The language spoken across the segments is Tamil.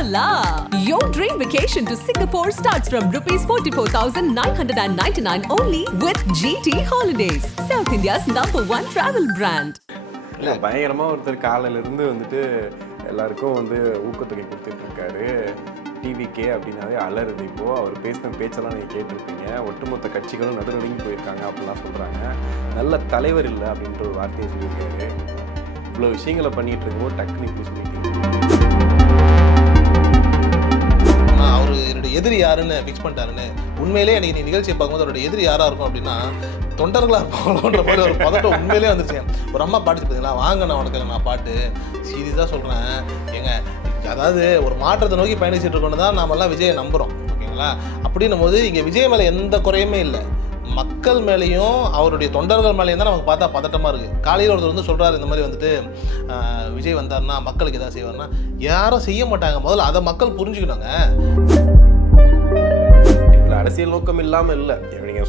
Hola! Your dream vacation to Singapore starts from rupees 44,999 only with GT Holidays, South India's #1 travel brand. இல்லை பயங்கரமாக ஒருத்தர் காலையிலேருந்து வந்துட்டு எல்லாருக்கும் வந்து ஊக்கத்தொகை கொடுத்துட்ருக்காரு. டிவிகே அப்படின்னாவே அலறுது. இப்போது அவர் பேசின பேச்செல்லாம் நீங்கள் கேட்டிருப்பீங்க. ஒட்டுமொத்த கட்சிகளும் நடுநடுங்கி போயிருக்காங்க அப்படிலாம் சொல்கிறாங்க. நல்ல தலைவர் இல்லை அப்படின்ற ஒரு வார்த்தையை சொல்லியிருக்காரு. இவ்வளோ விஷயங்களை பண்ணிகிட்டு இருக்கும்போது டக்குன்னு இப்படி சொல்லிட்டீங்க. அவர் என்னுடைய எதிரி யாருன்னு ஃபிக்ஸ் பண்ணிட்டாருன்னு உண்மையிலே எனக்கு நீ நிகழ்ச்சியை பார்க்கும்போது அவருடைய எதிரி யாராக இருக்கும் அப்படின்னா தொண்டர்களாக இருப்பாங்களோன்ற மாதிரி ஒரு பதட்டம் உண்மையிலே வந்துருச்சு. ஒரு அம்மா பாட்டு பார்த்தீங்களா, வாங்க நான் உனக்கு நான் பாட்டு சீரியஸாக சொல்கிறேன் ஏங்க. அதாவது ஒரு மாற்றத்தை நோக்கி பயணிச்சுட்டு இருக்கோன்னு தான் நாமெல்லாம் விஜயை நம்புகிறோம், ஓகேங்களா? அப்படின்னும் போது இங்கே விஜய் மேலே எந்த குறையுமே இல்லை. மக்கள் மேலேயும் அவருடைய தொண்டர்கள் மேலேயும் தான் நமக்கு பார்த்தா பதட்டமாக இருக்குது. காலையில் ஒருத்தர் வந்து சொல்கிறாரு இந்த மாதிரி வந்துட்டு விஜய் வந்தார்னா மக்களுக்கு எதாவது செய்வார்னா, யாரும் செய்ய மாட்டாங்க. முதல்ல அதை மக்கள் புரிஞ்சுக்கணுங்க. அரசியல் நோக்கம் இல்லாமல் இல்லை. நீங்கள்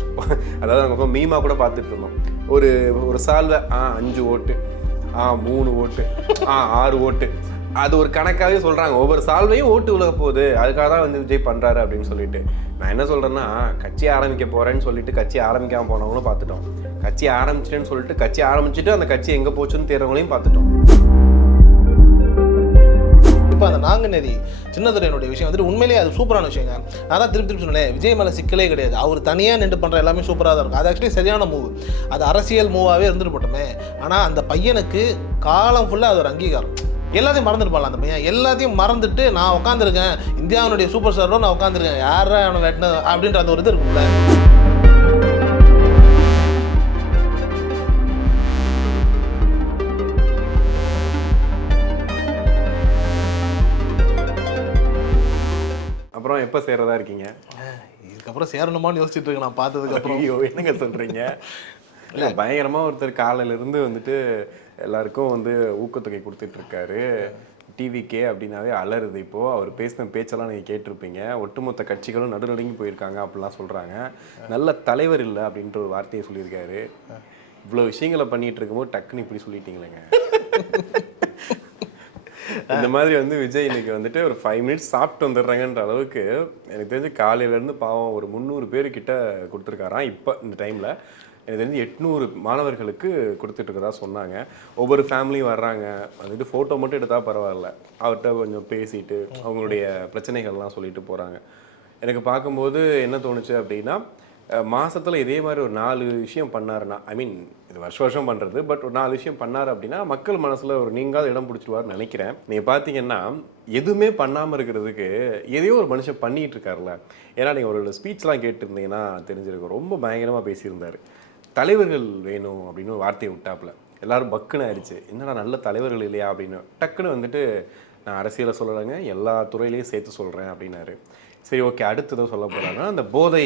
அதாவது நமக்கு மீமா கூட பார்த்துட்டு இருந்தோம். ஒரு சால்வை 5 ஓட்டு, 3 ஓட்டு, 6 ஓட்டு, அது ஒரு கணக்காகவே சொல்கிறாங்க. ஒவ்வொரு சால்வையும் ஓட்டு விலக போகுது, அதுக்காக தான் வந்து விஜய் பண்ணுறாரு அப்படின்னு சொல்லிட்டு. நான் என்ன சொல்கிறேன்னா, கட்சி ஆரம்பிக்க போகிறேன்னு சொல்லிட்டு கட்சி ஆரம்பிக்காமல் போனவங்களும் பார்த்துட்டோம். கட்சி ஆரம்பிச்சிட்டேன்னு சொல்லிட்டு கட்சி ஆரம்பிச்சுட்டு அந்த கட்சி எங்கே போச்சுன்னு தேர்றவங்களையும் பார்த்துட்டோம். இப்போ அந்த நாங்குநேரி சின்னதுரையனுடைய விஷயம் வந்துட்டு உண்மையிலேயே அது சூப்பரான விஷயங்க. நான் தான் திருப்பி சொன்னேன், விஜய் மேலே சிக்கலே கிடையாது. அவர் தனியாக நின்று பண்ணுற எல்லாமே சூப்பராக தான் இருக்கும். அது ஆக்சுவலி சரியான மூவ். அது அரசியல் மூவாகவே இருந்துட்டு போட்டோமே. ஆனால் அந்த பையனுக்கு காலம் ஃபுல்லாக அது ஒரு அங்கீகாரம். எல்லாத்தையும் மறந்துட்டு அந்த பையன் எல்லாத்தையும் மறந்துட்டு நான் உட்காந்துருக்கேன், இந்தியாவுடைய சூப்பர் ஸ்டாரோட நான் உட்காந்துருக்கேன், யாரா அவனை வெட்டின அப்படின்ற அந்த ஒரு இது இருக்கும்ல. அப்புறம் எப்போ சேர்றதா இருக்கீங்க? இதுக்கப்புறம் சேரணுமான்னு யோசிச்சுட்டு இருக்கேன் நான் பார்த்ததுக்கப்புறம். என்னங்க சொல்கிறீங்க? இல்லை பயங்கரமாக ஒருத்தர் காலையிலேருந்து வந்துட்டு எல்லாருக்கும் வந்து ஊக்கத்தொகை கொடுத்துட்ருக்காரு. டிவிகே அப்படின்னாவே அலறுது. இப்போது அவர் பேசின பேச்செல்லாம் நீங்கள் கேட்டிருப்பீங்க. ஒட்டுமொத்த கட்சிகளும் நடுநடுங்கி போயிருக்காங்க அப்படிலாம் சொல்கிறாங்க. நல்ல தலைவர் இல்லை அப்படின்ற ஒரு வார்த்தையை சொல்லியிருக்காரு. இவ்வளோ விஷயங்களை பண்ணிகிட்டு இருக்கும்போது டக்குன்னு இப்படி சொல்லிட்டீங்களேங்க. இந்த மாதிரி வந்து விஜய் இன்னைக்கு வந்துட்டு ஒரு 5 மினிட்ஸ் சாப்பிட்டு வந்துடுறாங்கன்ற அளவுக்கு எனக்கு தெரிஞ்சு காலையிலேருந்து பாவம் ஒரு 300 பேர்கிட்ட கொடுத்துருக்காராம். இப்போ இந்த டைமில் எனக்கு தெரிஞ்சு 800 மாணவர்களுக்கு கொடுத்துட்ருக்கதா சொன்னாங்க. ஒவ்வொரு ஃபேமிலியும் வர்றாங்க, வந்துட்டு ஃபோட்டோ மட்டும் எடுத்தால் பரவாயில்ல, அவர்கிட்ட கொஞ்சம் பேசிட்டு அவங்களுடைய பிரச்சனைகள்லாம் சொல்லிட்டு போகிறாங்க. எனக்கு பார்க்கும்போது என்ன தோணுச்சு அப்படின்னா, மாதத்தில் இதே மாதிரி ஒரு 4 விஷயம் பண்ணாருன்னா, ஐ மீன் இது வருஷம் பண்ணுறது, பட் ஒரு 4 விஷயம் பண்ணார் அப்படின்னா மக்கள் மனசில் ஒரு நீங்காத இடம் பிடிச்சிடுவார்னு நினைக்கிறேன். நீங்கள் பார்த்தீங்கன்னா எதுவுமே பண்ணாமல் இருக்கிறதுக்கு எதையோ ஒரு மனுஷன் பண்ணிகிட்டு இருக்காருல்ல. ஏன்னா நீங்கள் ஒரு ஸ்பீச்லாம் கேட்டிருந்தீங்கன்னா தெரிஞ்சிருக்கும். ரொம்ப பயங்கரமாக பேசியிருந்தார். தலைவர்கள் வேணும் அப்படின்னு ஒரு வார்த்தையை விட்டாப்புல எல்லோரும் பக்குன்னு ஆயிடுச்சு. என்னடா நல்ல தலைவர்கள் இல்லையா அப்படின்னு. டக்குன்னு வந்துட்டு நான் அரசியலை சொல்லலைங்க, எல்லா துறையிலையும் சேர்த்து சொல்கிறேன் அப்படின்னாரு. சரி, ஓகே, அடுத்ததை சொல்ல போகிறாங்கன்னா அந்த போதை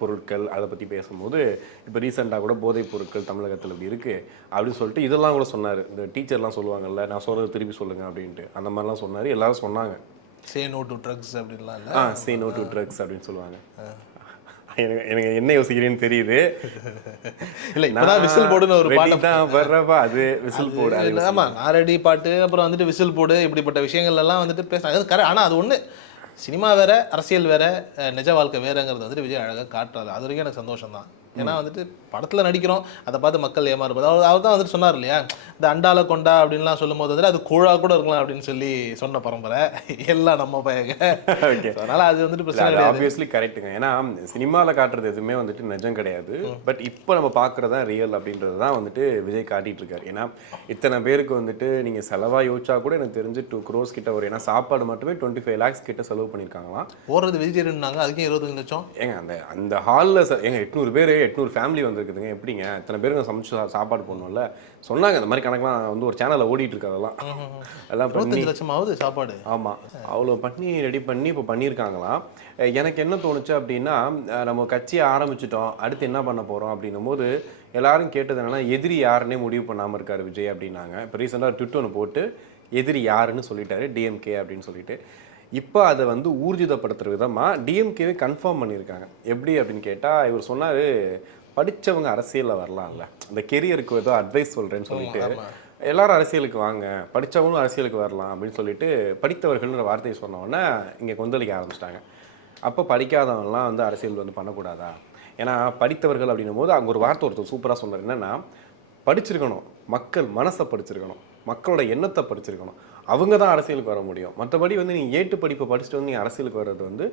பொருட்கள் அதை பற்றி பேசும்போது இப்போ ரீசெண்டாக கூட போதைப் பொருட்கள் தமிழகத்தில் இப்படி இருக்குது அப்படின்னு சொல்லிட்டு இதெல்லாம் கூட சொன்னார். இந்த டீச்சர்லாம் சொல்லுவாங்கல்ல, நான் சொல்கிறது திருப்பி சொல்லுங்கள் அப்படின்ட்டு, அந்த மாதிரிலாம் சொன்னார். எல்லோரும் சொன்னாங்க சே நோ டு ட்ரக்ஸ் அப்படின்லாம் இல்லை, சே நோ டு ட்ரக்ஸ் அப்படின்னு சொல்லுவாங்க. எனக்கு என்ன யோசிக்கிறேன்னு தெரியுது. இல்லை இப்போதான் விசில் போடுன்னு ஒரு பாட்டு தான் வர்றப்பா, அது விசில் போடு. ஆமாம், நாரடி பாட்டு, அப்புறம் வந்துட்டு விசில் போடு, இப்படிப்பட்ட விஷயங்கள்லாம் வந்துட்டு பேசுகிறாங்க. அது கரெக்ட். ஆனால் அது ஒன்று, சினிமா வேற, அரசியல் வேற, நிஜ வாழ்க்கை வேறங்கிறது வந்துட்டு விஜய் அழகாக காட்டுறாரு. அது வரைக்கும் எனக்கு சந்தோஷம் தான். ஏன்னா வந்துட்டு படத்தில் நடிக்கிறோம், அதை பார்த்து மக்கள் ஏமாறுறது. அவர் தான் வந்துட்டு சொன்னார் இல்லையா, இந்த அண்டால கொண்டா அப்படின்லாம் சொல்லும் போது வந்துட்டு அது கூழா கூட இருக்கலாம் அப்படின்னு சொல்லி சொன்ன பரம்பரை எல்லாம் நம்ம பையங்க. ஓகே, அதனால் அது வந்துட்டு பிரச்சனை ஆப்வியஸ்லி கரெக்டுங்க. ஏன்னா சினிமாவில் காட்டுறது எதுவுமே வந்துட்டு நிஜம் கிடையாது. பட் இப்போ நம்ம பார்க்குறது தான் ரியல் அப்படின்றது தான் வந்துட்டு விஜய் காட்டிகிட்டு இருக்காரு. ஏன்னா இத்தனை பேருக்கு வந்துட்டு நீங்கள் செலவாக யோசிச்சா கூட எனக்கு தெரிஞ்சு 2 crores கிட்ட வரும். ஏன்னா சாப்பாடு மட்டுமே 25 lakhs கிட்ட செலவு பண்ணியிருக்காங்களாம். போடுறது வெஜிடேரியன்னாங்க, அதுக்கும் 25 லட்சம். ஏங்க அந்த ஹாலில் எங்க 800 பேர் 800 ஃபேமிலி வந்துருக்குதுங்க. எப்படிங்க இத்தனை பேருக்கு சமைச்சு சாப்பாடு போடணும்ல சொன்னாங்க. இந்த மாதிரி கணக்கெலாம் வந்து ஒரு சேனலில் ஓடிட்டு இருக்கு. அதெல்லாம் எல்லாம் 25 லட்சமாவது சாப்பாடு. ஆமாம், அவ்வளோ பண்ணி ரெடி பண்ணி இப்போ பண்ணியிருக்காங்களாம். எனக்கு என்ன தோணுச்சு அப்படின்னா, நம்ம கட்சியை ஆரம்பிச்சிட்டோம், அடுத்து என்ன பண்ண போகிறோம் அப்படின்னும் போது எல்லாரும் கேட்டது என்னென்னா, எதிரி யாருன்னே முடிவு பண்ணாமல் இருக்கார் விஜய் அப்படின்னாங்க. இப்போ ரீசெண்டாக ட்விட்டர் ஒன்று போட்டு எதிரி யாருன்னு சொல்லிட்டாரு, டிஎம்கே அப்படின்னு சொல்லிட்டு. இப்போ அதை வந்து ஊர்ஜிதப்படுத்துகிற விதமாக டிஎம்கேவே கன்ஃபார்ம் பண்ணியிருக்காங்க. எப்படி அப்படின்னு கேட்டால், இவர் சொன்னார் படித்தவங்க அரசியலில் வரலாம்ல, அந்த கெரியருக்கு ஏதோ அட்வைஸ் சொல்கிறேன்னு சொல்லிட்டு எல்லாரும் அரசியலுக்கு வாங்க, படித்தவங்களும் அரசியலுக்கு வரலாம் அப்படின்னு சொல்லிட்டு படித்தவர்கள்ன்ற வார்த்தையை சொன்ன உடனே இங்கே கொந்தளிக்க ஆரம்பிச்சிட்டாங்க. அப்போ படிக்காதவங்கலாம் வந்து அரசியல் வந்து பண்ணக்கூடாதா? ஏன்னா படித்தவர்கள் அப்படின்னும் போது அங்கே ஒரு வார்த்தை ஒருத்தர் சூப்பராக சொன்னார். என்னென்னா, படிச்சிருக்கணும், மக்கள் மனசை படிச்சிருக்கணும், மக்களோட எண்ணத்தை படிச்சிருக்கணும், அவங்க தான் அரசியலுக்கு வர முடியும். மற்றபடி வந்து நீங்கள் ஏட்டு படிப்பை படிச்சுட்டு வந்து நீங்கள் அரசியலுக்கு வர்றது வந்து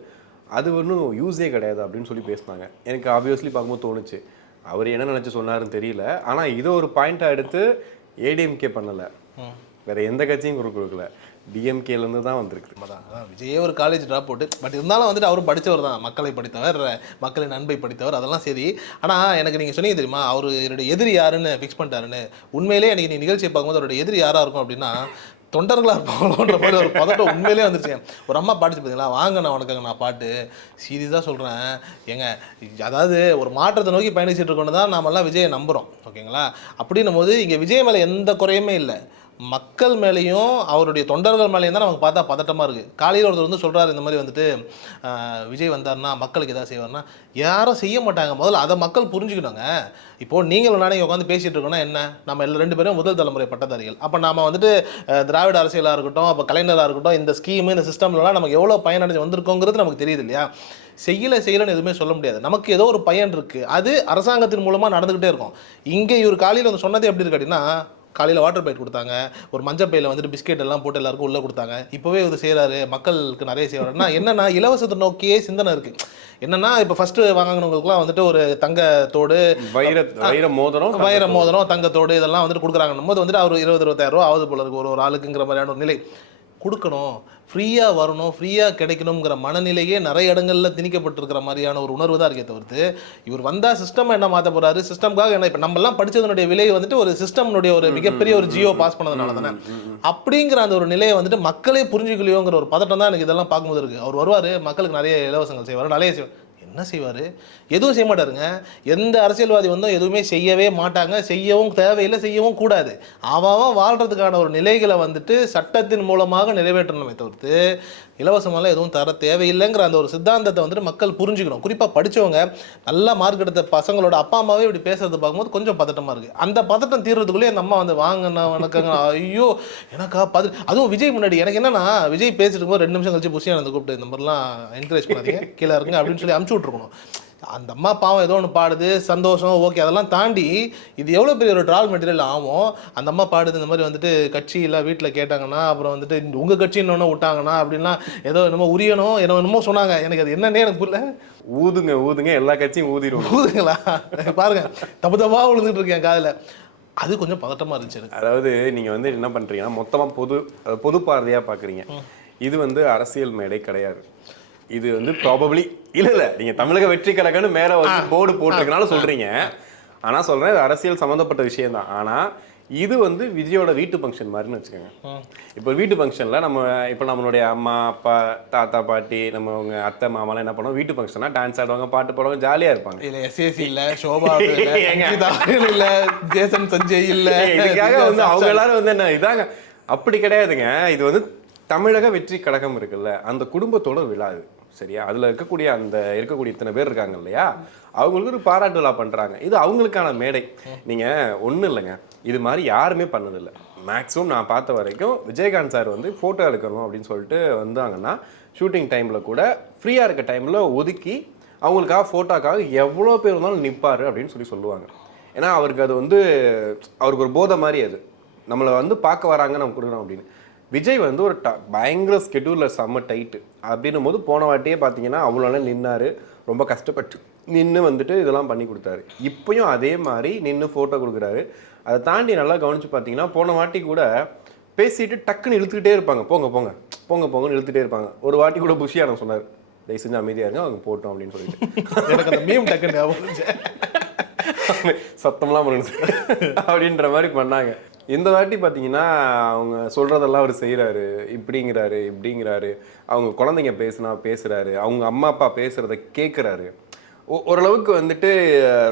அது ஒன்றும் யூஸே கிடையாது அப்படின்னு சொல்லி பேசினாங்க. எனக்கு ஆப்வியஸ்லி பார்க்கும்போது தோணுச்சு, அவர் என்ன நினச்சி சொன்னாருன்னு தெரியல. ஆனால் இதை ஒரு பாயிண்ட்டாக எடுத்து ஏடிஎம்கே பண்ணலை, வேற எந்த கட்சியும் கொடுக்கல, டிஎம்கேலேருந்து தான் வந்திருக்கு. அதான் விஜயே ஒரு காலேஜ் ட்ராப் அவுட், பட் இருந்தாலும் வந்துட்டு அவரும் படித்தவர் தான், மக்களை படித்தவர், மக்களின் அன்பை படித்தவர், அதெல்லாம் சரி. ஆனால் எனக்கு நீங்கள் சொன்னீங்க தெரியுமா, அவர் என்னுடைய எதிரி யாருன்னு ஃபிக்ஸ் பண்ணிட்டாருன்னு. உண்மையிலே எனக்கு நீ நிகழ்ச்சியை பார்க்கும்போது அவருடைய எதிரி யாராக இருக்கும் அப்படின்னா தொண்டர்களாக இருப்பாங்களோன்ற மாதிரி ஒரு பதட்டம் உண்மையிலே வந்துருச்சு. ஒரு அம்மா பாடிச்சு பார்த்தீங்களா, வாங்க நான் உனக்காக நான் பாட்டு சீரியஸாக சொல்கிறேன் ஏங்க. அதாவது ஒரு மாற்றத்தை நோக்கி பயணிச்சுட்டு இருக்கோன்னு தான் நாமெல்லாம் விஜயை நம்புகிறோம், ஓகேங்களா? அப்படின்னும் போது இங்கே விஜய் மேலே எந்த குறையுமே இல்லை, மக்கள் மேலேயும் அவருடைய தொண்டர்கள் மேலேயும் தான் நமக்கு பார்த்தா பதட்டமாக இருக்குது. காலையில் ஒருத்தர் வந்து சொல்கிறாரு, இந்த மாதிரி வந்துட்டு விஜய் வந்தார்னா மக்களுக்கு எதாவது செய்வார்னா, யாரும் செய்ய மாட்டாங்க. முதல்ல அதை மக்கள் புரிஞ்சுக்கணுங்க. இப்போது நீங்கள் நானே உட்காந்து பேசிகிட்டு இருக்கோன்னா என்ன, நம்ம ரெண்டு பேரும் முதல் தலைமுறை பட்டதாரிகள். அப்போ நாம் வந்துட்டு திராவிட அரசியலாக இருக்கட்டும், அப்போ கலைஞராக இருக்கட்டும், இந்த ஸ்கீமு இந்த சிஸ்டம்லாம் நமக்கு எவ்வளோ பயனடைஞ்சு வந்திருக்கோங்கிறது நமக்கு தெரியுது இல்லையா? செய்யலைன்னு எதுவுமே சொல்ல முடியாது. நமக்கு ஏதோ ஒரு பயன் இருக்குது, அது அரசாங்கத்தின் மூலமாக நடந்துக்கிட்டே இருக்கும். இங்கே இவர் காலையில் வந்து சொன்னதே எப்படி இருக்கு அப்படின்னா, காலையில் வாட்டர் பைட் கொடுத்தாங்க, ஒரு மஞ்சள் பையில் வந்துட்டு பிஸ்கெட் எல்லாம் போட்டு எல்லாருக்கும் உள்ளே கொடுத்தாங்க. இப்போவே இது செய்கிறாரு, மக்களுக்கு நிறைய செய்வாருன்னா என்னென்னா இலவசத்தை நோக்கியே சிந்தனை இருக்குது. என்னென்னா இப்போ ஃபஸ்ட்டு வாங்கினவங்களுக்குலாம் வந்துட்டு ஒரு தங்கத்தோடு, வைர மோதிரம், தங்கத்தோடு இதெல்லாம் வந்துட்டு கொடுக்குறாங்கன்னும் போது வந்துட்டு அவர் 20-25 ரூபா ஆகுது போல இருக்குது ஒரு ஆளுக்குங்கிற மாதிரியான ஒரு நிலை. கொடுக்கணும், ஃப்ரீயாக வரணும், ஃப்ரீயாக கிடைக்கணுங்கிற மனநிலையே நிறைய இடங்களில் திணிக்கப்பட்டிருக்கிற மாதிரியான ஒரு உணர்வு தான் இருக்கே தவிர்த்து, இவர் வந்தால் சிஸ்டம் என்ன மாற்ற போகிறாரு, சிஸ்டம்காக என்ன, இப்போ நம்மலாம் படித்ததனுடைய விலை வந்துட்டு ஒரு சிஸ்டம்னுடைய ஒரு மிகப்பெரிய ஒரு ஜியோ பாஸ் பண்ணதுனால தானே, அப்படிங்கிற அந்த ஒரு நிலையை வந்துட்டு மக்களே புரிஞ்சுக்கலையோங்கிற ஒரு பதட்டம் தான் எனக்கு இதெல்லாம் பார்க்கும்போது இருக்குது. அவர் வருவார், மக்களுக்கு நிறைய இலவசங்கள் செய்வார், நிறைய செய்வார், என்ன செய்வார்? எதுவும் செய்ய மாட்டாருங்க. எந்த அரசியல்வாதி வந்தோம் எதுவுமே செய்யவே மாட்டாங்க, செய்யவும் தேவையில்லை, செய்யவும் கூடாது. அவன் வாழ்கிறதுக்கான ஒரு நிலைகளை வந்துட்டு சட்டத்தின் மூலமாக நிறைவேற்றணுமே தவிர்த்து இலவசமெல்லாம் எதுவும் தர தேவையில்லைங்கிற அந்த ஒரு சித்தாந்தத்தை வந்துட்டு மக்கள் புரிஞ்சுக்கணும். குறிப்பாக படித்தவங்க, நல்லா மார்க் எடுத்த பசங்களோட அப்பா அம்மாவே இப்படி பேசுறது பார்க்கும்போது கொஞ்சம் பதட்டமாக இருக்குது. அந்த பதட்டம் தீர்றதுக்குள்ளே அந்த அம்மா வந்து வாங்கண்ணா வணக்கங்க, ஐயோ எனக்கா அதுவும் விஜய் முன்னாடி எனக்கு என்னன்னா, விஜய் பேசிட்டு இருக்கும்போது 2 நிமிஷம் கழிச்சு புஷியானந்த கூப்பிட்டு இந்த மாதிரிலாம் என்கரேஜ் பண்ணாதீங்க, கீழே இருக்குங்க அப்படின்னு சொல்லி அமுச்சு விட்ருக்கணும். அந்த அம்மா பாவம் ஏதோ ஒன்று பாடுது, சந்தோஷம், ஓகே, அதெல்லாம் தாண்டி இது எவ்வளோ பெரிய ஒரு ட்ரால் மெட்டீரியல் ஆகும். அந்த அம்மா பாடுது, இந்த மாதிரி வந்துட்டு கட்சியில் வீட்டில் கேட்டாங்கன்னா, அப்புறம் வந்துட்டு உங்கள் கட்சி இன்னொன்று விட்டாங்கன்னா அப்படின்லாம் ஏதோ என்னமோ உரியணும் என்னமோ சொன்னாங்க. எனக்கு அது என்னன்னே எனக்கு புரியல. ஊதுங்க எல்லா கட்சியும் ஊதுங்களா பாருங்க, தப்பு விழுந்துட்டு இருக்கேன் காதில். அது கொஞ்சம் பதட்டமாக இருந்துச்சு. அதாவது நீங்கள் வந்து என்ன பண்ணுறீங்கன்னா, மொத்தமாக பொது பார்வையாக பார்க்குறீங்க. இது வந்து அரசியல் மேடை கிடையாது. இது வந்து ப்ராபபிளி இல்லை நீங்கள் தமிழக வெற்றி கழகம்னு மேலே வந்து போர்டு போட்டிருக்கனால சொல்கிறீங்க. ஆனால் சொல்கிறேன், இது அரசியல் சம்மந்தப்பட்ட விஷயம் தான். ஆனால் இது வந்து விஜயோட வீட்டு ஃபங்க்ஷன் மாதிரின்னு வச்சுக்கோங்க. இப்போ வீட்டு ஃபங்க்ஷனில் இப்போ நம்மளுடைய அம்மா அப்பா தாத்தா பாட்டி அவங்க அத்தை மாமாலாம் என்ன பண்ணுவோம், வீட்டு ஃபங்க்ஷனா டான்ஸ் ஆடுவாங்க, பாட்டு பாடுவாங்க, ஜாலியாக இருப்பாங்க. இல்லை எஸ்ஏசி இல்லை, ஷோபா இல்லை, ஜேசன் சஞ்சய் இல்லை, இதுக்காக வந்து அவங்க எல்லாரும் வந்து என்ன இதாங்க, அப்படி கிடையாதுங்க. இது வந்து தமிழக வெற்றி கழகம் இருக்குல்ல, அந்த குடும்பத்தோட விழா இது, சரியா? அதில் இருக்கக்கூடிய இத்தனை பேர் இருக்காங்க இல்லையா, அவங்களுக்கு ஒரு பாராட்டு விழா பண்ணுறாங்க. இது அவங்களுக்கான மேடை. நீங்கள் ஒன்றும் இல்லைங்க, இது மாதிரி யாருமே பண்ணதில்லை. மேக்ஸிமம் நான் பார்த்த வரைக்கும் விஜயகாந்த் சார் வந்து ஃபோட்டோ எடுக்கணும் அப்படின்னு சொல்லிட்டு வந்தாங்கன்னா, ஷூட்டிங் டைமில் கூட ஃப்ரீயாக இருக்க டைமில் ஒதுக்கி அவங்களுக்காக ஃபோட்டோக்காக எவ்வளோ பேர் இருந்தாலும் நிற்பார் அப்படின்னு சொல்லுவாங்க. ஏன்னா அவருக்கு அது வந்து அவருக்கு ஒரு போதை மாதிரி, அது நம்மளை வந்து பார்க்க வராங்க, நம்ம கொடுக்குறோம் அப்படின்னு. விஜய் வந்து ஒரு பயங்கர ஸ்கெடியூலில் செம்ம டைட்டு அப்படின்னும் போது போன வாட்டியே பார்த்தீங்கன்னா அவ்வளோ நின்னார், ரொம்ப கஷ்டப்பட்டு நின்று வந்துட்டு இதெல்லாம் பண்ணி கொடுத்தாரு. இப்போயும் அதே மாதிரி நின்று ஃபோட்டோ கொடுக்குறாரு. அதை தாண்டி நல்லா கவனித்து பார்த்தீங்கன்னா, போன வாட்டி கூட பேசிட்டு டக்குன்னு இழுத்துக்கிட்டே இருப்பாங்க, போங்கன்னு இழுத்துகிட்டே இருப்பாங்க. ஒரு வாட்டி கூட புஷியான சொன்னார், தயவு செஞ்சு அமைதியாக இருங்க, அவங்க போட்டோம் அப்படின்னு சொல்லிட்டு எனக்கு அந்த மீம் டக்குன்னு சத்தம்லாம் பண்ணுச்சு அப்படின்ற மாதிரி பண்ணாங்க. இந்த வாட்டி பார்த்தீங்கன்னா அவங்க சொல்கிறதெல்லாம் அவர் செய்கிறாரு, இப்படிங்கிறாரு, அவங்க குழந்தைங்க பேசுகிறாரு, அவங்க அம்மா அப்பா பேசுகிறத கேட்குறாரு. ஓரளவுக்கு வந்துட்டு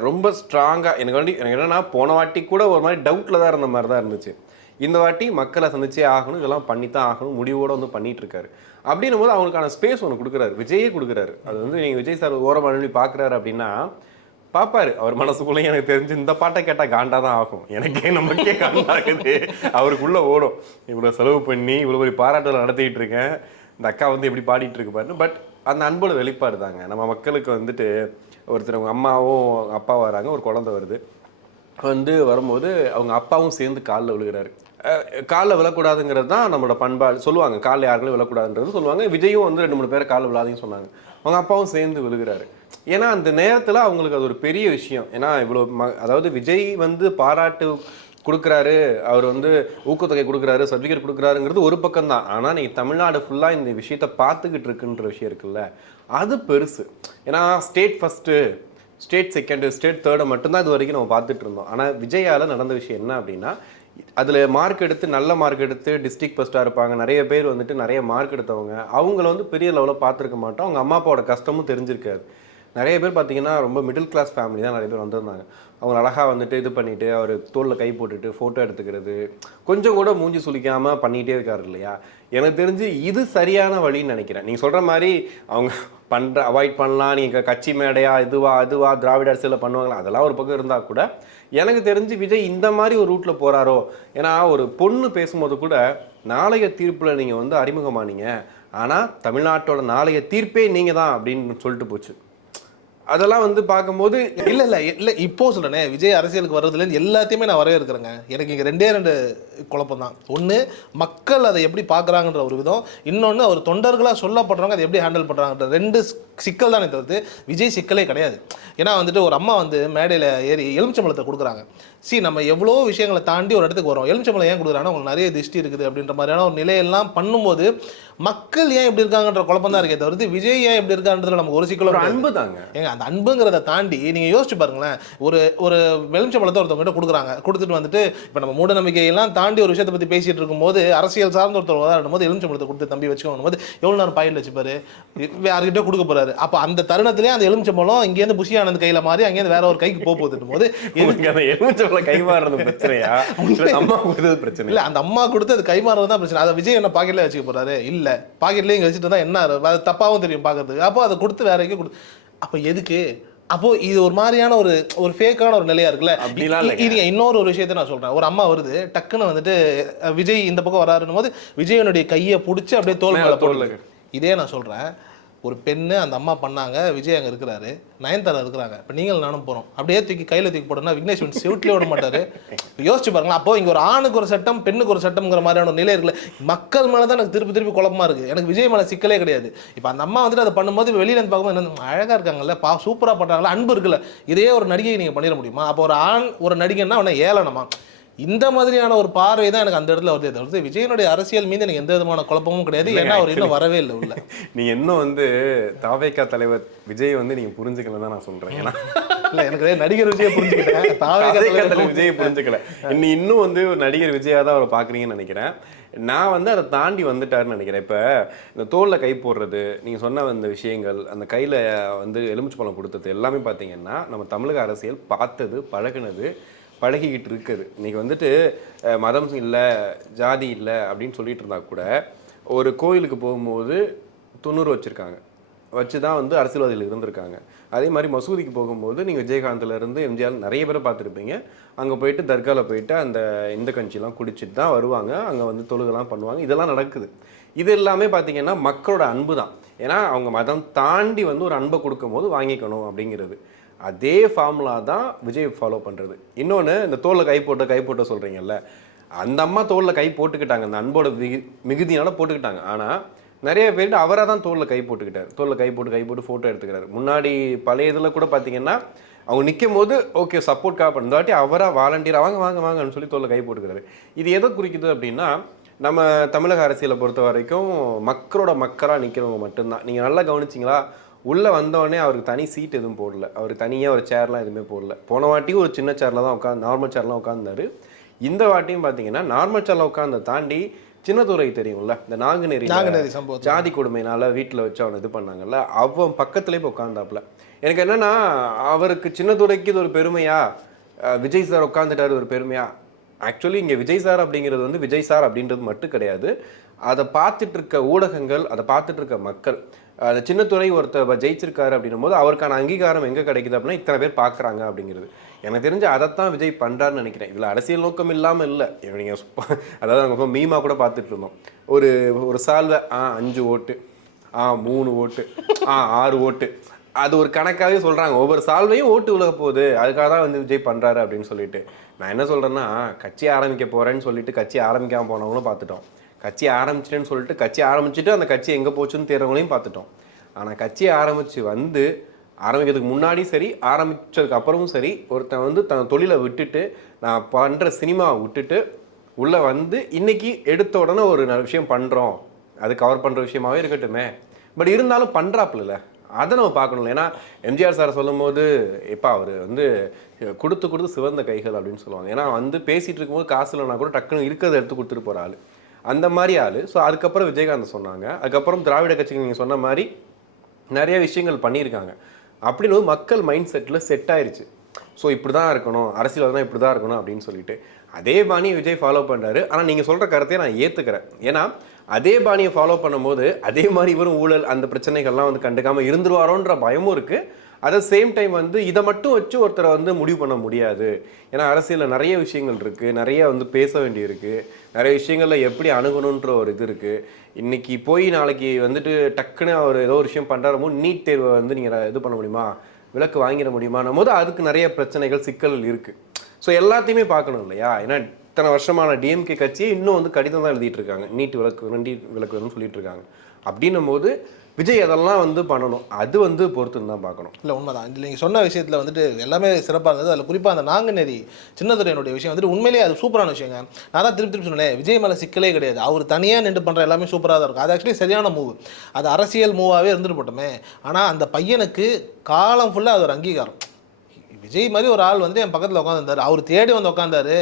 ரொம்ப ஸ்ட்ராங்காக எனக்கு என்னென்னா, போன வாட்டி கூட ஒரு மாதிரி டவுட்டில் தான் இருந்த மாதிரி தான் இருந்துச்சு. இந்த வாட்டி மக்களை சந்திச்சே ஆகணும், இதெல்லாம் பண்ணித்தான் ஆகணும், முடிவோடு வந்து பண்ணிகிட்டு இருக்காரு. அப்படின்னும் போது அவங்களுக்கான ஸ்பேஸ் ஒன்று கொடுக்குறாரு, விஜயே கொடுக்குறாரு. அது வந்து நீங்கள் விஜய் சார் ஓரமாக பார்க்குறாரு அப்படின்னா, பார்ப்பாரு. அவர் மனசுக்குள்ளேயும் எனக்கு தெரிஞ்சு இந்த பாட்டை கேட்டால் காண்டா தான் ஆகும், எனக்கே நமக்கே காண்டாகுது, அவருக்குள்ளே ஓடும். இவ்வளோ செலவு பண்ணி இவ்வளோ பெரிய பாராட்டுதல் நடத்திட்டு இருக்கேன், இந்த அக்கா வந்து எப்படி பாடிட்டு இருக்கு பாருன்னு. பட் அந்த அன்போட வெளிப்பாடு தாங்க. நம்ம மக்களுக்கு வந்துட்டு ஒருத்தர் அவங்க அம்மாவும் அப்பாவும் வராங்க, ஒரு குழந்தை வருது, வந்து வரும்போது அவங்க அப்பாவும் சேர்ந்து காலில் விழுகிறாரு. காலில் விழக்கூடாதுங்கிறது தான் நம்மளோட பண்பாடு சொல்லுவாங்க, காலில் யாருக்கும் விழக்கூடாதுன்றது சொல்லுவாங்க. விஜயும் வந்து 2-3 பேரை காலில் விழாதீங்கன்னு சொன்னாங்க, அவங்க அப்பாவும் சேர்ந்து விழுகிறாரு. ஏன்னா அந்த நேரத்தில் அவங்களுக்கு அது ஒரு பெரிய விஷயம். ஏன்னா இவ்வளோ அதாவது விஜய் வந்து பாராட்டு கொடுக்குறாரு, அவர் வந்து ஊக்கத்தொகை கொடுக்குறாரு, சர்டிஃபிகேட் கொடுக்குறாருங்கிறது ஒரு பக்கம் தான். ஆனால் நீங்கள் தமிழ்நாடு ஃபுல்லாக இந்த விஷயத்த பார்த்துக்கிட்டு இருக்குன்ற விஷயம் இருக்குல்ல, அது பெருசு. ஏன்னா state first, state second, state தேர்டை மட்டும்தான் இது வரைக்கும் நம்ம பார்த்துட்டு இருந்தோம். ஆனால் விஜயால் நடந்த விஷயம் என்ன அப்படின்னா, அதில் மார்க் எடுத்து நல்ல மார்க் எடுத்து டிஸ்ட்ரிக்ட் ஃபஸ்ட்டாக இருப்பாங்க, நிறைய பேர் வந்துட்டு நிறைய மார்க் எடுத்தவங்க, அவங்கள வந்து பெரிய லெவலில் பார்த்துருக்க மாட்டோம். அவங்க அம்மா அப்பாவோட கஷ்டமும் தெரிஞ்சிருக்காது. நிறைய பேர் பார்த்தீங்கன்னா ரொம்ப மிடில் கிளாஸ் ஃபேமிலி தான் நிறைய பேர் வந்திருந்தாங்க. அவங்க அழகாக வந்துட்டு இது பண்ணிவிட்டு அவர் தோளில் கை போட்டுட்டு ஃபோட்டோ எடுத்துக்கிறது, கொஞ்சம் கூட மூஞ்சி சுளிக்காமல் பண்ணிகிட்டே இருக்காரு இல்லையா. எனக்கு தெரிஞ்சு இது சரியான வழின்னு நினைக்கிறேன். நீங்கள் சொல்கிற மாதிரி அவங்க அவாய்ட் பண்ணலாம், நீங்கள் கட்சி மேடையா அதுவா திராவிட அரசியலில் பண்ணுவாங்களா, அதெல்லாம் ஒரு பக்கம் இருந்தால் கூட எனக்கு தெரிஞ்சு விஜய் இந்த மாதிரி ஒரு ரூட்டில் போகிறாரோ. ஏன்னா ஒரு பொண்ணு பேசும்போது கூட நாளைய தீர்ப்பில் நீங்கள் வந்து அறிமுகமானீங்க, ஆனால் தமிழ்நாட்டோட நாளைய தீர்ப்பே நீங்கள் தான் அப்படின்னு சொல்லிட்டு போச்சு. அதெல்லாம் வந்து பார்க்கும்போது இல்லை இப்போ சொல்றேனே, விஜய் அரசியலுக்கு வர்றதுலேருந்து எல்லாத்தையுமே நான் வரவேற்கிறேங்க. எனக்கு இங்கே 2 குழப்பம் தான். ஒன்று, மக்கள் அதை எப்படி பார்க்குறாங்கன்ற ஒரு விதம், இன்னொன்று அவர் தொண்டர்களாக சொல்லப்படுறவங்க அதை எப்படி ஹேண்டில் பண்ணுறாங்கன்ற 2 சிக்கல் தானே தவிர்த்து விஜய் சிக்கலே கிடையாது. ஏன்னா வந்துட்டு ஒரு அம்மா வந்து மேடையில் ஏறி எலுமிச்சம்பழத்தை கொடுக்குறாங்க. நம்ம எவ்வளோ விஷயங்களை தாண்டி ஒரு இடத்துக்கு வரோம், எலுமிச்சம்பழம் ஏன் கொடுக்குறாங்கன்னா உங்களுக்கு நிறைய திருஷ்டி இருக்குது அப்படின்ற மாதிரியான ஒரு நிலையெல்லாம் பண்ணும்போது மக்கள் ஏன் இப்படி இருக்காங்கன்ற குழப்பம் தான் இருக்கே தவிர்த்து விஜய் ஏன் இப்படி இருக்கான்றதுல நமக்கு ஒரு சிக்கல். அன்பு தாங்க ஏங்க, அந்த அன்புங்கிறத தாண்டி நீங்கள் யோசிச்சு பாருங்களேன், ஒரு எலுமிச்சம்பழத்தை ஒருத்தவங்க கொடுக்குறாங்க, கொடுத்துட்டு வந்துட்டு இப்போ நம்ம மூட நம்பிக்கையெல்லாம் தாண்டி ஒரு விஷயத்தை பற்றி பேசிட்டு இருக்கும்போது அரசியல் சார்ந்த ஒருத்தர் உதாரணம் போது எலுமிச்சம்பழத்தை கொடுத்து தம்பி வச்சுக்கோங்க போது எவ்வளோ நேரம் பாயில் வச்சுப்பாரு, யார்கிட்ட கொடுக்க போறாரு. அப்போ அந்த தருணத்திலே அந்த எலுமிச்சம்பழம் இங்கேருந்து புஷி ஆனந்த் கையில் மாறி அங்கேருந்து வேற ஒரு கைக்கு போகுதுன்னு போது எலுமிச்சம்பழம் கை மாறுறது பிரச்சனையா, அம்மா கொடுத்தது பிரச்சனை இல்லை, அந்த அம்மா கொடுத்து அது கை மாறுறது தான் பிரச்சனை. அதை விஜய் என்ன பாக்கெட்ல வச்சுக்க போறாரு? இல்லை, பாக்கெட்லேயே இங்கே வச்சுட்டு தான் என்ன அது தப்பாகவும் தெரியும் பார்க்கறதுக்கு. அப்போ அதை கொடுத்து வேற எங்கே கொடுத்து, அப்போ எதுக்கு? அப்போ இது ஒரு மாதிரியான ஒரு ஃபேக்கான ஒரு நிலையா இருக்குல்ல. இது இன்னொரு விஷயத்தை நான் சொல்றேன். ஒரு அம்மா வருது, டக்குன்னு வந்துட்டு விஜய் இந்த பக்கம் வராருன்னு போது விஜயனுடைய கையை பிடிச்சி அப்படியே தோல் மேலே போடல. இதே நான் சொல்றேன், ஒரு பெண்ணு அந்த அம்மா பண்ணாங்க, விஜய் அங்கே இருக்கிறாரு, நயன்தாரா இருக்கிறாங்க, இப்போ நீங்கள் நானும் போகிறோம், அப்படியே தூக்கி கையில் தூக்கி போட்டோம்னா விக்னேஷ் செவுட்லேயே விட மாட்டார். யோசிச்சு பாருங்களா. அப்போ இங்கே ஒரு ஆணுக்கு ஒரு சட்டம் பெண்ணுக்கு ஒரு சட்டம்ங்கிற மாதிரியான ஒரு நிலை இருக்குல்ல. மக்கள் மேலே தான் எனக்கு திருப்பி குழப்பமாக இருக்குது. எனக்கு விஜய் மேலே சிக்கலே கிடையாது. இப்போ அந்த அம்மா வந்துட்டு அதை பண்ணும்போது வெளியில இருந்து பார்க்கும்போது என்ன அழகாக இருக்காங்கல்ல, சூப்பராக பண்ணுறாங்களா, அன்பு இருக்குல்ல. இதே ஒரு நடிகை நீங்கள் பண்ணிட முடியுமா? அப்போ ஒரு ஆண் ஒரு நடிகைன்னா அவனை ஏளனமா? இந்த மாதிரியான ஒரு பார்வை தான் எனக்கு அந்த இடத்துல வருதே தவிர்த்து விஜயனுடைய அரசியல் மீது எனக்கு எந்த விதமான குழப்பமும் கிடையாது. ஏன்னா அவர் இன்னும் வரவே இல்லை உள்ள. நீங்க இன்னும் வந்து தாவேகா தலைவர் விஜய் வந்து நீங்க புரிஞ்சுக்கல தான் நான் சொல்றேன். ஏன்னா இல்லை, எனக்கு நடிகர் விஜயை புரிஞ்சுக்கிட்டேன், தாவேகா தலைவர் விஜயை புரிஞ்சுக்கல. இன்னும் வந்து ஒரு நடிகர் விஜயா தான் அவரை பாக்குறீங்கன்னு நினைக்கிறேன். நான் வந்து அதை தாண்டி வந்துட்டாருன்னு நினைக்கிறேன். இப்போ இந்த தோளில் கை போடுறது, நீங்கள் சொன்ன அந்த விஷயங்கள், அந்த கையில் வந்து எலுமிச்சம்பழம் கொடுத்தது எல்லாமே பார்த்தீங்கன்னா நம்ம தமிழக அரசியல் பார்த்தது பழகுனது பழகிக்கிட்டு இருக்குது. இன்றைக்கி வந்துட்டு மதம் இல்லை ஜாதி இல்லை அப்படின்னு சொல்லிட்டு இருந்தால் கூட ஒரு கோயிலுக்கு போகும்போது 90 வச்சுருக்காங்க, வச்சு தான் வந்து அரசியல்வாதிகள் இருந்திருக்காங்க. அதே மாதிரி மசூதிக்கு போகும்போது நீங்கள் விஜயகாந்த்லேருந்து எம்ஜிஆர் நிறைய பேரை பார்த்துருப்பீங்க. அங்கே போயிட்டு தர்காவில் போயிட்டு அந்த இந்த கஞ்சிலாம் குடிச்சிட்டு தான் வருவாங்க, அங்கே வந்து தொழுகெல்லாம் பண்ணுவாங்க. இதெல்லாம் நடக்குது. இது எல்லாமே பார்த்தீங்கன்னா மக்களோட அன்பு தான். ஏன்னா அவங்க மதம் தாண்டி வந்து ஒரு அன்பை கொடுக்கும் போது வாங்கிக்கணும் அப்படிங்கிறது. அதே ஃபார்முலா தான் விஜய் ஃபாலோ பண்ணுறது. இன்னொன்று, இந்த தோளில் கை போட்ட சொல்கிறீங்கல்ல, அந்த அம்மா தோளில் கை போட்டுக்கிட்டாங்க, அந்த அன்போட மிகுதியால் போட்டுக்கிட்டாங்க. ஆனால் நிறைய பேர்கிட்ட அவராக தான் தோளில் கை போட்டுக்கிட்டார். தோளில் கை போட்டு ஃபோட்டோ எடுத்துக்கிறாரு. முன்னாடி பழைய இதில் கூட பார்த்தீங்கன்னா அவங்க நிற்கும் போது ஓகே சப்போர்ட்காக பண்ண, இந்த வாட்டி அவராக வாலண்டியராக வாங்கன்னு சொல்லி தோளில் கை போட்டுக்கிறாரு. இது எதை குறிக்குது அப்படின்னா, நம்ம தமிழக அரசியலை பொறுத்த வரைக்கும் மக்களாக நிற்கிறவங்க மட்டும்தான். நீங்கள் நல்லா கவனிச்சிங்களா, உள்ளே வந்தோடனே அவருக்கு தனி சீட் எதுவும் போடல, அவருக்கு தனியாக ஒரு சேர்லாம் எதுவுமே போடல. போன வாட்டியும் ஒரு சின்ன சேரில் தான் நார்மல் சேர்லாம் உட்காந்துருந்தாரு. இந்த வாட்டியும் பார்த்தீங்கன்னா நார்மல் சேரில் உட்காந்த தாண்டி சின்னதுரை தெரியும்ல, இந்த நாங்குநேரி ஜாதி கொடுமையினால வீட்டில் வச்சு அவனை இது பண்ணாங்கல்ல, அவன் பக்கத்துலேயே போய் உட்காந்தாப்புல. எனக்கு என்னென்னா, அவருக்கு சின்னதுரைக்கு இது ஒரு பெருமையா, விஜய் சார் உட்காந்துட்டாரு ஒரு பெருமையா? ஆக்சுவலி இங்கே விஜய் சார் அப்படிங்கிறது வந்து விஜய் சார் அப்படின்றது மட்டும் கிடையாது. அதை பார்த்துட்டு இருக்க ஊடகங்கள், அதை பார்த்துட்டு இருக்க மக்கள், அந்த சின்னத்துறை ஒருத்தர் ஜெயிச்சிருக்காரு அப்படின்னும் போது அவருக்கான அங்கீகாரம் எங்கே கிடைக்குது அப்படின்னா இத்தனை பேர் பார்க்குறாங்க அப்படிங்கிறது. எனக்கு தெரிஞ்சு அதைத்தான் விஜய் பண்ணுறாருன்னு நினைக்கிறேன். இதில் அரசியல் நோக்கம் இல்லாமல் இல்லை. நீங்கள் அதாவது நாங்கள் மீமா கூட பார்த்துட்டு இருந்தோம். ஒரு சால்வை 5 ஓட்டு, 3 ஓட்டு, 6 ஓட்டு, அது ஒரு கணக்காகவே சொல்கிறாங்க. ஒவ்வொரு சால்வையும் ஓட்டு விலக போகுது, அதுக்காக தான் வந்து விஜய் பண்ணுறாரு அப்படின்னு சொல்லிட்டு. நான் என்ன சொல்கிறேன்னா, கட்சி ஆரம்பிக்க போகிறேன்னு சொல்லிட்டு கட்சி ஆரம்பிக்காமல் போனவங்களும் பார்த்துட்டோம். கட்சி ஆரம்பிச்சிட்டேன்னு சொல்லிட்டு கட்சி ஆரம்பிச்சுட்டு அந்த கட்சி எங்கே போச்சுன்னு தேர்றவங்களையும் பார்த்துட்டோம். ஆனால் கட்சியை ஆரம்பிக்கிறதுக்கு முன்னாடி சரி, ஆரம்பித்ததுக்கு அப்புறமும் சரி, ஒருத்தன் வந்து தன் தொழிலை விட்டுட்டு, நான் பண்ணுற சினிமாவை விட்டுட்டு உள்ளே வந்து இன்னைக்கு எடுத்த உடனே ஒரு நல்ல விஷயம் பண்ணுறோம், அது கவர் பண்ணுற விஷயமாவே இருக்கட்டுமே, பட் இருந்தாலும் பண்ணுறாப்புல அதை நம்ம பார்க்கணும். ஏன்னா எம்ஜிஆர் சார் சொல்லும் போது அவர் வந்து கொடுத்து சிவந்த கைகள் அப்படின்னு சொல்லுவாங்க. ஏன்னா வந்து பேசிகிட்டு இருக்கும்போது காசு இல்லைனா கூட டக்குன்னு இருக்கிறத எடுத்து கொடுத்துட்டு போகிற ஆள், அந்த மாதிரி ஆள். ஸோ அதுக்கப்புறம் விஜயகாந்த் சொன்னாங்க. அதுக்கப்புறம் திராவிட கட்சிகள் நீங்கள் சொன்ன மாதிரி நிறைய விஷயங்கள் பண்ணியிருக்காங்க. அப்படின்னு மக்கள் மைண்ட் செட்டில் செட் ஆயிடுச்சு. ஸோ இப்படி தான் இருக்கணும், அரசியல் இப்படி தான் இருக்கணும் அப்படின்னு சொல்லிட்டு அதே பாணியை விஜய் ஃபாலோ பண்ணுறாரு. ஆனால் நீங்கள் சொல்கிற கருத்தையை நான் ஏற்றுக்கிறேன். ஏன்னா அதே பாணியை ஃபாலோ பண்ணும்போது அதே மாதிரி இவரும் ஊழல் அந்த பிரச்சனைகள்லாம் வந்து கண்டுக்காமல் இருந்துருவாரோன்ற பயமும் இருக்குது. அட் த சேம் டைம் வந்து இதை மட்டும் வச்சு ஒருத்தரை வந்து முடிவு பண்ண முடியாது. ஏன்னா அரசியலில் நிறைய விஷயங்கள் இருக்குது, நிறைய வந்து பேச வேண்டியிருக்கு, நிறைய விஷயங்களில் எப்படி அணுகணுன்ற ஒரு இது இருக்குது. இன்றைக்கி போய் நாளைக்கு வந்துட்டு டக்குன்னு அவர் ஏதோ ஒரு விஷயம் பண்ணுறாரமோ, நீட் தேர்வை வந்து நீங்கள் இது பண்ண முடியுமா, விலக்கு வாங்கிட முடியுமான்னும் போது அதுக்கு நிறைய பிரச்சனைகள் சிக்கல்கள் இருக்குது. ஸோ எல்லாத்தையுமே பார்க்கணும் இல்லையா? ஏன்னா இத்தனை வருஷமான டிஎம்கே கட்சியை இன்னும் வந்து கடிதம் தான் எழுதிட்டு இருக்காங்க, நீட் விலக்கு சொல்லிட்டு இருக்காங்க. அப்படின்னும் போது விஜய் அதெல்லாம் வந்து பண்ணணும், அது வந்து பொறுத்துன்னு தான் பார்க்கணும். இல்லை உண்மைதான். இதில் நீங்கள் சொன்ன விஷயத்தில் வந்துட்டு எல்லாமே சிறப்பாக இருந்தது. அதில் குறிப்பாக அந்த நாங்குநேரி சின்னதுரையனுடைய விஷயம் வந்துட்டு உண்மையிலேயே அது சூப்பரான விஷயங்க. நான் தான் திருப்பி சொன்னேன், விஜய் மேலே சிக்கலே கிடையாது. அவர் தனியாக நின்று பண்ணுற எல்லாமே சூப்பராக தான் இருக்கும். அது ஆக்சுவலி சரியான மூவ், அது அரசியல் மூவாகவே இருந்துட்டு போட்டோமே. ஆனால் அந்த பையனுக்கு காலம் ஃபுல்லாக அது ஒரு அங்கீகாரம். விஜய் மாதிரி ஒரு ஆள் வந்து என் பக்கத்தில் உட்காந்துருந்தார், அவர் தேடி வந்து உட்காந்தாரு.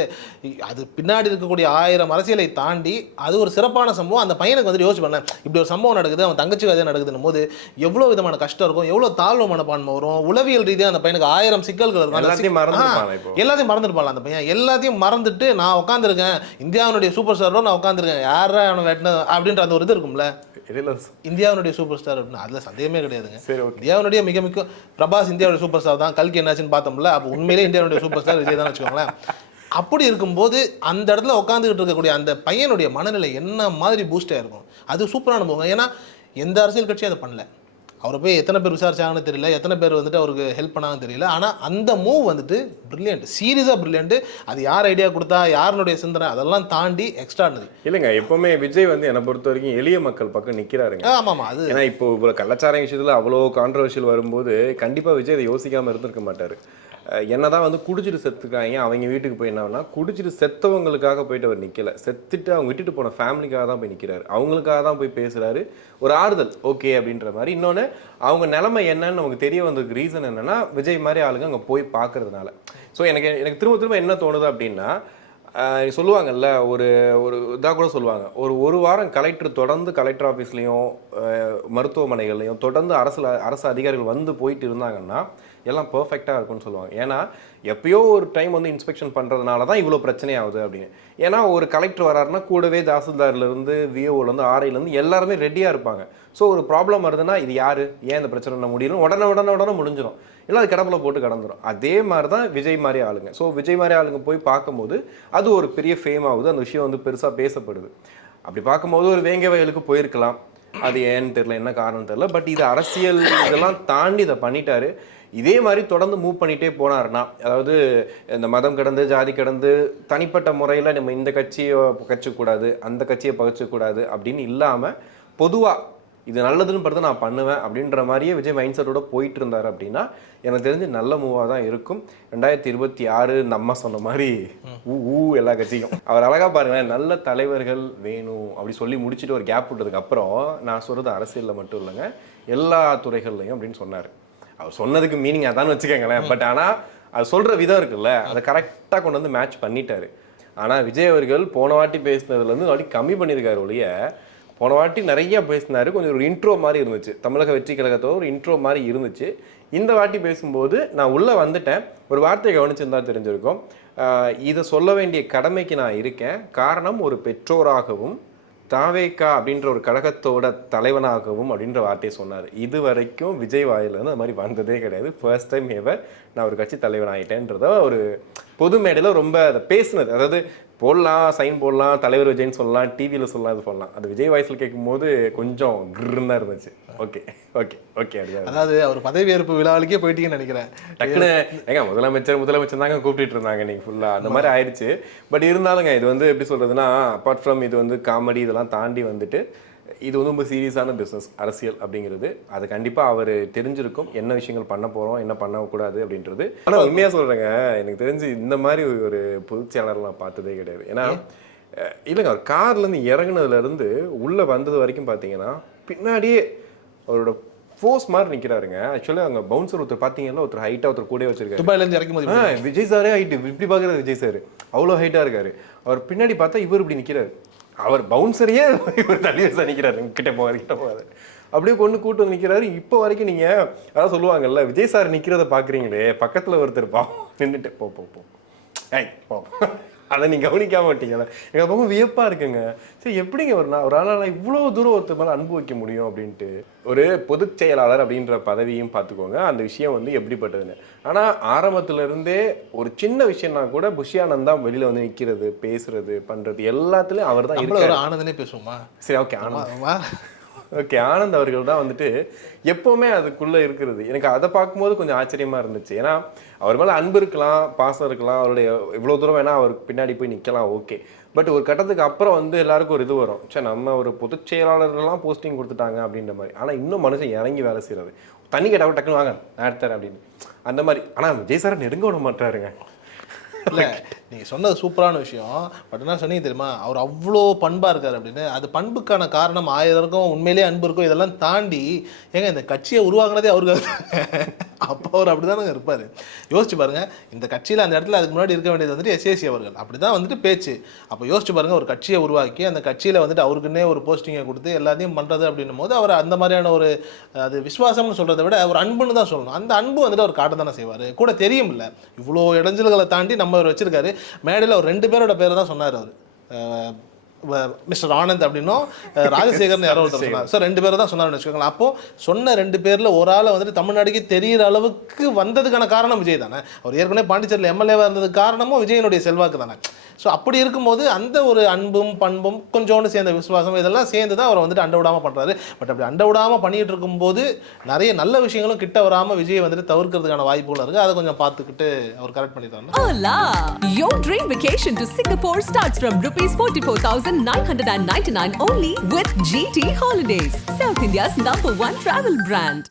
அது பின்னாடி இருக்கக்கூடிய 1000 அரசியலை தாண்டி அது ஒரு சிறப்பான சம்பவம். அந்த பையனுக்கு வந்துட்டு யோசிச்சு பண்ணேன், இப்படி ஒரு சம்பவம் நடக்குது, அவன் தங்கச்சி கதையாக நடக்குதுன்னு போது எவ்வளோ விதமான கஷ்டம் இருக்கும், எவ்வளோ தாழ்வு மனப்பான்மை வரும். உளவியல் ரீதியாக அந்த பையனுக்கு 1000 சிக்கல்கள் இருக்கும். எல்லாத்தையும் மறந்துருப்பாள் அந்த பையன். எல்லாத்தையும் மறந்துட்டு நான் உட்காந்துருக்கேன், இந்தியாவுடைய சூப்பர் ஸ்டாரோ நான் உட்காந்துருக்கேன், யாரா அவனை வெட்டின அப்படின்ற அந்த ஒரு இது இருக்கும்ல, இந்தியாவுடைய சூப்பர் ஸ்டார் அப்படின்னு. அதில் சந்தேகமே கிடையாதுங்க. இந்தியாவுடைய மிக மிக பிரபாஸ் இந்தியாவுடைய சூப்பர் ஸ்டார் தான். கல்கி என்னாச்சுன்னு பார்த்தோம்ல, அப்போ உண்மையிலே இந்தியாவுடைய சூப்பர் ஸ்டார் விஜய் தான் வச்சுக்கோங்களேன். அப்படி இருக்கும்போது அந்த இடத்துல உட்காந்துக்கிட்டு இருக்கக்கூடிய அந்த பையனுடைய மனநிலை என்ன மாதிரி பூஸ்டாக இருக்கும், அது சூப்பரான போங்க. ஏன்னா எந்த அரசியல் கட்சியும் அதை பண்ணல. அவரை போய் எத்தனை பேர் விசாரிச்சாங்கன்னு தெரியல, எத்தனை பேர் வந்துட்டு அவருக்கு ஹெல்ப் பண்ணாங்கன்னு தெரியல. ஆனால் அந்த மூவ் வந்துட்டு பிரில்லியன்ட், சீரியஸாக பிரில்லியன்ட். அது யார் ஐடியா கொடுத்தா, யாருடைய சிந்தனை, அதெல்லாம் தாண்டி எக்ஸ்ட்ரானது இல்லைங்க. எப்பவுமே விஜய் வந்து என்னை பொறுத்த வரைக்கும் எளிய மக்கள் பக்கம் நிற்கிறாருங்க. ஆமாம், அது ஏன்னா இப்போ இவ்வளோ கள்ளச்சாராய விஷயத்தில் அவ்வளோ கான்ட்ரவர்ஷியல் வரும்போது கண்டிப்பாக விஜய் அதை யோசிக்காமல் இருந்திருக்க மாட்டார். என்னதான் வந்து குடிச்சிட்டு செத்துக்காங்க, அவங்க வீட்டுக்கு போய் என்னன்னா குடிச்சிட்டு செத்தவங்களுக்காக போயிட்டு அவர் நிற்கலை, செத்துட்டு அவங்க விட்டுட்டு போன ஃபேமிலிக்காக தான் போய் நிற்கிறாரு, அவங்களுக்காக தான் போய் பேசுகிறாரு, ஒரு ஆறுதல் ஓகே அப்படின்ற மாதிரி. இன்னொன்று அவங்க நிலைமை என்னன்னு நமக்கு தெரிய வந்ததுக்கு ரீசன் என்னென்னா விஜய் மாதிரி ஆளுங்க அங்கே போய் பார்க்கறதுனால. ஸோ எனக்கு திரும்ப என்ன தோணுது அப்படின்னா, சொல்லுவாங்கல்ல, ஒரு இதாக கூட சொல்லுவாங்க, ஒரு வாரம் கலெக்டர் தொடர்ந்து கலெக்டர் ஆஃபீஸ்லேயும் மருத்துவமனைகள்லையும் தொடர்ந்து அரசு அதிகாரிகள் வந்து போயிட்டு இருந்தாங்கன்னா எல்லாம் பர்ஃபெக்டாக இருக்கும்னு சொல்லுவாங்க. ஏன்னா எப்பயோ ஒரு டைம் வந்து இன்ஸ்பெக்ஷன் பண்ணுறதுனால தான் இவ்வளோ பிரச்சனை ஆகுது அப்படின்னு. ஏன்னா ஒரு கலெக்டர் வராருன்னா கூடவே தாசில்தார்லேருந்து விஓலேருந்து ஆர்ஐலேருந்து எல்லாருமே ரெடியாக இருப்பாங்க. ஸோ ஒரு ப்ராப்ளம் வருதுன்னா இது யார், ஏன் இந்த பிரச்சனை முடியணும், உடனே முடிஞ்சிடும், இல்லை அது கடப்பில் போட்டு கடந்துடும். அதே மாதிரி தான் விஜய் மாதிரி ஆளுங்க. ஸோ விஜய் மாதிரி ஆளுங்க போய் பார்க்கும்போது அது ஒரு பெரிய ஃபேம் ஆகுது, அந்த விஷயம் வந்து பெருசாக பேசப்படுது. அப்படி பார்க்கும்போது ஒரு வேங்க வயலுக்கு போயிருக்கலாம், அது ஏன்னு தெரியல, என்ன காரணம் தெரியல. பட் இது அரசியல் இதெல்லாம் தாண்டி இதை பண்ணிட்டாரு. இதே மாதிரி தொடர்ந்து மூவ் பண்ணிகிட்டே போனார்னா, அதாவது இந்த மதம் கடந்து ஜாதி கடந்து தனிப்பட்ட முறையில் நம்ம இந்த கட்சியை பகச்சக்கூடாது, அந்த கட்சியை பகச்சக்கூடாது அப்படின்னு இல்லாமல் பொதுவாக இது நல்லதுன்னு பார்த்து நான் பண்ணுவேன் அப்படின்ற மாதிரியே விஜய் மைண்ட் செட்டோட போயிட்டு இருந்தார் அப்படின்னா எனக்கு தெரிஞ்சு நல்ல மூவாக தான் இருக்கும். 2026 நம்ம சொன்ன மாதிரி எல்லா கட்சியும் அவர் அழகாக பாருங்களேன், நல்ல தலைவர்கள் வேணும் அப்படி சொல்லி முடிச்சுட்டு ஒரு கேப் விட்டதுக்கு அப்புறம், நான் சொல்கிறது அரசியலில் மட்டும் இல்லைங்க, எல்லா துறைகள்லையும் அப்படின்னு சொன்னார். அவர் சொன்னதுக்கு மீனிங் அதான்னு வச்சுக்கோங்களேன். பட் ஆனால் அது சொல்கிற விதம் இருக்குல்ல, அதை கரெக்டாக கொண்டு வந்து மேட்ச் பண்ணிட்டாரு. ஆனால் விஜய் அவர்கள் போன வாட்டி பேசினதுலேருந்து அப்படி கம்மி பண்ணியிருக்காரு ஒழிய, போன வாட்டி நிறைய பேசினார், கொஞ்சம் ஒரு இன்ட்ரோ மாதிரி இருந்துச்சு, தமிழக வெற்றி கழகத்தோட ஒரு இன்ட்ரோ மாதிரி இருந்துச்சு. இந்த வாட்டி பேசும்போது நான் உள்ளே வந்துட்டேன், ஒரு வார்த்தையை கவனிச்சிருந்தா தெரிஞ்சிருக்கும், இதை சொல்ல வேண்டிய கடமைக்கு நான் இருக்கேன். காரணம் ஒரு பெற்றோராகவும் தாவேகா அப்படின்ற ஒரு கழகத்தோட தலைவனாகவும் அப்படின்ற வார்த்தையை சொன்னார். இது வரைக்கும் விஜய் வாயிலிருந்து அந்த மாதிரி வந்ததே கிடையாது. ஃபர்ஸ்ட் டைம் எவர் நான் ஒரு கட்சி தலைவன் ஆகிட்டேன்றத ஒரு பொது மேடையில் ரொம்ப அதை பேசுனது. அதாவது போடலாம், சைன் போடலாம், தலைவர் விஜய்ன்னு சொல்லலாம், டிவியில் சொல்லலாம், இது சொல்லலாம். அது விஜய் வாய்ஸில் கேட்கும்போது கொஞ்சம் கிருன்னு தான் இருந்துச்சு. ஓகே ஓகே ஓகே அப்படியா. அதாவது அவர் பதவியேற்பு விழாவுக்கே போயிட்டீங்கன்னு நினைக்கிறேன். டக்குன்னு ஏங்க முதலமைச்சர் தாங்க கூப்பிட்டு இருந்தாங்க நீங்கள் ஃபுல்லாக அந்த மாதிரி ஆயிடுச்சு. பட் இருந்தாலுங்க இது வந்து எப்படி சொல்கிறதுனா, அப்பார்ட் ஃப்ரம் இது வந்து காமெடி இதெல்லாம் தாண்டி வந்துட்டு இது வந்து ரொம்ப சீரியஸான பிஸ்னஸ் அரசியல் அப்படிங்கிறது. அது கண்டிப்பாக அவர் தெரிஞ்சிருக்கும் என்ன விஷயங்கள் பண்ண போகிறோம் என்ன பண்ணக்கூடாது அப்படின்றது. ஆனால் உண்மையாக சொல்கிறேங்க, எனக்கு தெரிஞ்சு இந்த மாதிரி ஒரு பொதுச் செயலாளர் நான் பார்த்ததே கிடையாது. ஏன்னா இல்லைங்க, அவர் கார்லேருந்து இறங்குனதுலேருந்து உள்ளே வந்தது வரைக்கும் பார்த்தீங்கன்னா பின்னாடியே அவரோட ஃபோர்ஸ் மாதிரி நிற்கிறாருங்க. ஆக்சுவலாக அங்கே பவுன்சர் ஒருத்தர் பார்த்தீங்கன்னா ஒருத்தர் ஹைட்டாக ஒருத்தர் கூட வச்சிருக்காரு. துபாயிலேருந்து இறக்கும் போது விஜய் சாரே ஹைட்டு இப்படி பார்க்குறது விஜய் சார் அவ்வளோ ஹைட்டாக இருக்காரு. அவர் பின்னாடி பார்த்தா இவர் இப்படி நிற்கிறாரு. அவர் பவுன்சரையே இவர் தள்ளி வச்சு நிற்கிறாரு. கிட்ட போகாது அப்படியே கொண்டு கூட்டு வந்து நிற்கிறாரு. இப்போ வரைக்கும் நீங்கள் அதான் சொல்லுவாங்கல்ல, விஜய் சார் நிற்கிறத பார்க்குறீங்களே, பக்கத்தில் ஒருத்தர் நின்றுட்டு போ ஏய் போ அதை நீங்கள் கவனிக்காம மாட்டீங்களா? எங்கள் பக்கம் வியப்பாக இருக்குங்க. சரி எப்படிங்க ஒரு ஆளால் இவ்வளோ தூரம் ஒருத்தர் மேலே அன்பு வைக்க முடியும் அப்படின்ட்டு. ஒரு பொதுச் செயலாளர் அப்படின்ற பதவியும் பார்த்துக்கோங்க, அந்த விஷயம் வந்து எப்படிப்பட்டதுன்னு. ஆனால் ஆரம்பத்துலேருந்தே ஒரு சின்ன விஷயம்னா கூட புஷி ஆனந்த் தான் வெளியில் வந்து நிற்கிறது, பேசுறது, பண்ணுறது எல்லாத்துலேயும் அவர் தான் இருக்காரு. ஆனந்தனே பேசுவோமா? சரி ஓகே ஓகே ஆனந்த் அவர்கள் தான் வந்துட்டு எப்போவுமே அதுக்குள்ளே இருக்கிறது. எனக்கு அதை பார்க்கும்போது கொஞ்சம் ஆச்சரியமாக இருந்துச்சு. ஏன்னா அவர் மேலே அன்பு இருக்கலாம், பாசம் இருக்கலாம், அவருடைய இவ்வளோ தூரம் வேணால் அவருக்கு பின்னாடி போய் நிற்கலாம், ஓகே. பட் ஒரு கட்டத்துக்கு அப்புறம் வந்து எல்லாருக்கும் ஒரு இது வரும், சரி நம்ம ஒரு பொதுச் செயலாளர்லாம் போஸ்டிங் கொடுத்துட்டாங்க அப்படின்ற மாதிரி. ஆனால் இன்னும் மனுஷன் இறங்கி வேலை செய்கிறது, தண்ணி கேட்டால் டக்குன்னு வாங்க நான் அப்படின்னு அந்த மாதிரி. ஆனால் விஜய் சாரை நெருங்க விட மாட்டாருங்க. இல்லை நீங்கள் சொன்னது சூப்பரான விஷயம். பட் என்ன சொன்னீங்க தெரியுமா, அவர் அவ்வளோ பண்பாக இருக்கார் அப்படின்னு. அது பண்புக்கான காரணம் 1000 இருக்கும், உண்மையிலேயே அன்பு இருக்கும், இதெல்லாம் தாண்டி ஏங்க இந்த கட்சியை உருவாக்குனதே அவருக்கு. அப்போ அவர் அப்படி தானே இருப்பார். யோசிச்சு பாருங்கள், இந்த கட்சியில் அந்த இடத்துல அதுக்கு முன்னாடி இருக்க வேண்டியது வந்துட்டு எஸ்ஏசி அவர்கள். அப்படி தான் வந்துட்டு பேச்சு. அப்போ யோசிச்சு பாருங்கள், ஒரு கட்சியை உருவாக்கி அந்த கட்சியில் வந்துட்டு அவருக்குன்னே ஒரு போஸ்டிங்கை கொடுத்து எல்லாத்தையும் பண்ணுறது அப்படின்னும் போது அவர் அந்த மாதிரியான ஒரு அது விசுவாசம்னு சொல்கிறத விட ஒரு அன்புன்னு தான் சொல்லணும். அந்த அன்பு வந்துட்டு அவர் காட்ட தானே செய்வார். கூட தெரியும் இல்லை இவ்வளோ இடைஞ்சல்களை தாண்டி நம்ம அவர் வச்சிருக்காரு. மேடையில் ஒரு 2 பேரோட பேரை தான் சொன்னார் அவர், மிஸ்டர் ஆனந்த் அப்படின்னும் ராஜசேகர்னு யாரோ ஒருத்தர் சொன்னார். சார் 2 பேரை தான் சொன்னார்னு வச்சுக்கோங்களேன். அப்போது சொன்ன 2 பேரில் ஒரு ஆளை வந்துட்டு தமிழ்நாடுக்கு தெரிகிற அளவுக்கு வந்ததுக்கான காரணம் விஜய் தானே. அவர் ஏற்கனவே பாண்டிச்சேரியில் எம்எல்ஏவாக இருந்ததுக்கு காரணமும் விஜயனுடைய செல்வாக்கு தானே. ஸோ அப்படி இருக்கும்போது அந்த ஒரு அன்பும் பண்பும் கொஞ்சோண்டு சேர்ந்த விசுவாசம் இதெல்லாம் சேர்ந்து தான் அவரை வந்துட்டு அண்டை விடாமல் பண்ணுறாரு. பட் அப்படி அண்டை விடாமல் பண்ணிகிட்டு இருக்கும்போது நிறைய நல்ல விஷயங்களும் கிட்ட வராமல் விஜய் வந்துட்டு தவிர்க்கிறதுக்கான வாய்ப்புகள் இருக்குது. அதை கொஞ்சம் பார்த்துக்கிட்டு அவர் கரெக்ட் பண்ணி தரணும். Hola! Your dream vacation to Singapore starts from ₹44,999 only with GT Holidays, South India's #1 travel brand.